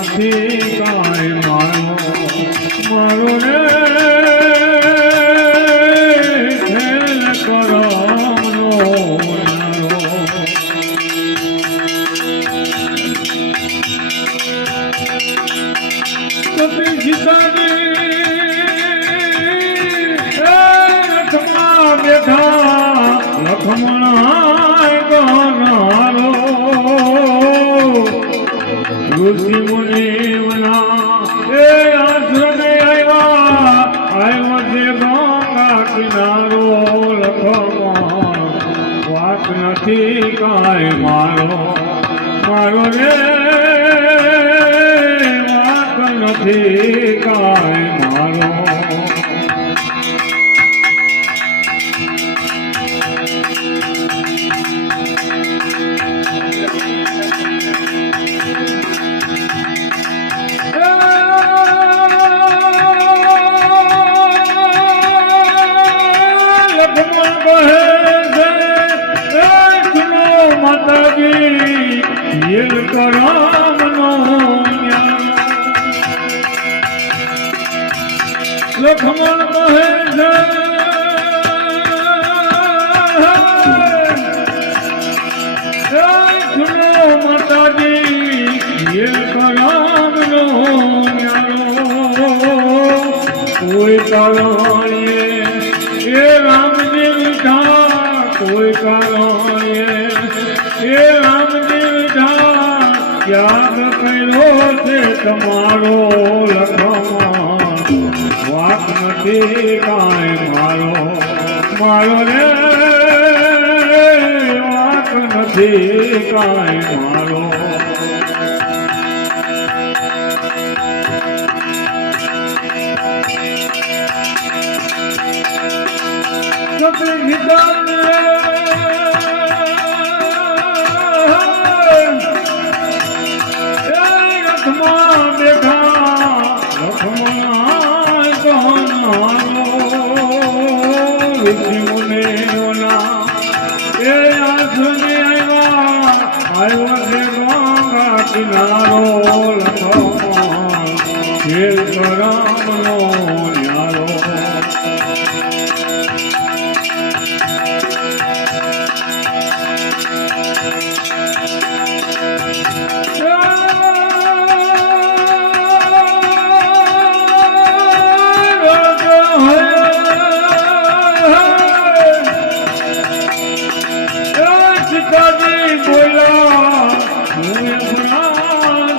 નથી કાંઈ મારો મારો રે ખેલ નારો. સતી સીતાજી રથમાં બેઠા લખમણ ગણારો ઋષિ નથી કાંઈ મારો. મારો રે વાત નથી કાંઈ મારો. લક્ષ્મણ કહે છે. કોઈ કારણે એ રામજી વિઠા કોઈ કારણે એ ત્યાગ કર્યો છે તમારો લખમાં વાત નથી કાંઈ મારો. મારો રે, વાત નથી કાંઈ મારો. સતી સીતાજી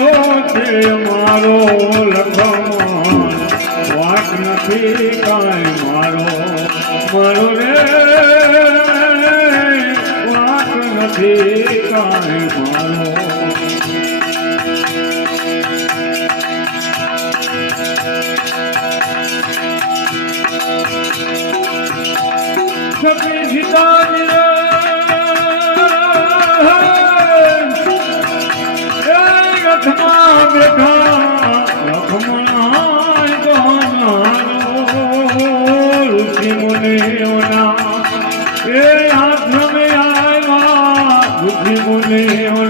કર્યો છે મારો લખમાં વાત નથી કાંઈ મારો. મારો રે, વાત નથી કાંઈ મારો. સતી સીતાજી મુનિઓના એ આશ્રમે આવ્યા ઋષિ મુનિઓના.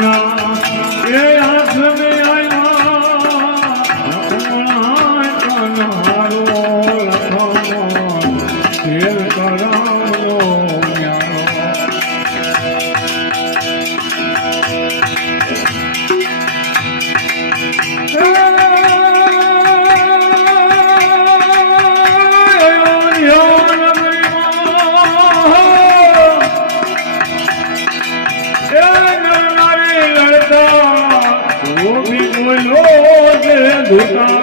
Thank you.